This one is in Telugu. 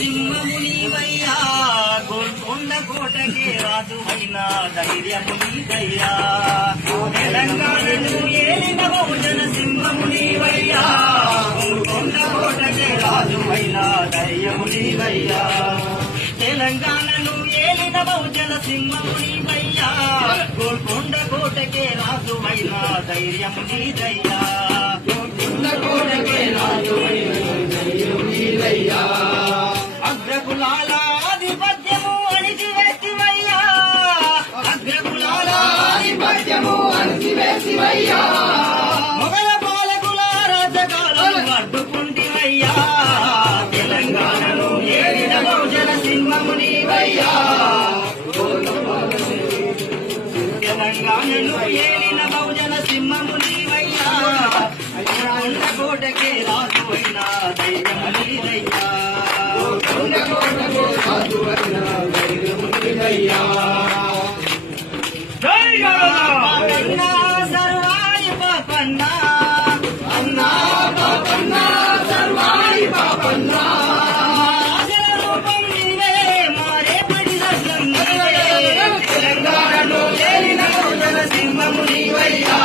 సింహము నీవయ్యా, గోల్కొండ కోటకే రాజువైన ధైర్యము నీదయ్యా. తెలంగాణను ఏలిన బహుజన సింహము నీవయ్యా, గోల్కొండ కోటకే రాజువైన ధైర్యము నీవయ్యా. తెలంగాణను ఏలిన బహుజన సింహము నీవయ్యా, గోల్కొండ కోటకే రాజువైన ధైర్యము నీదయ్యా. గోల్కొండ కోటకే రాజువైన ధైర్యము నీదయ్యా. అగ్రకులాల ఆధిపత్యము అణిచివేసివయ్యా, అగ్రకులాల ఆధిపత్యము అణిచివేసివయ్యా. మొగల పాలకుల రాజకాలను అడ్డుకుంటివయ్యా, తెలంగాణను ఏలిన బహుజన సింహము నీవయ్యా. తెలంగాణను ఏలిన బహుజన సింహము నీవయ్యా, కొండ కోటకే రాజువైన ధైర్యము నీదయ్యా. కొండ కోటకే రాజువైన ధైర్యము నీదయ్యా. పాపన్న సర్వాయి పాపన్న, అన్నా పాపన్న సర్వాయి పాపన్న. ఆశల రూపం నీవే, మారే పడి రసం నీవే. తెలంగాణలో ఏలిన బహుజన సింహము నీవయ్యా.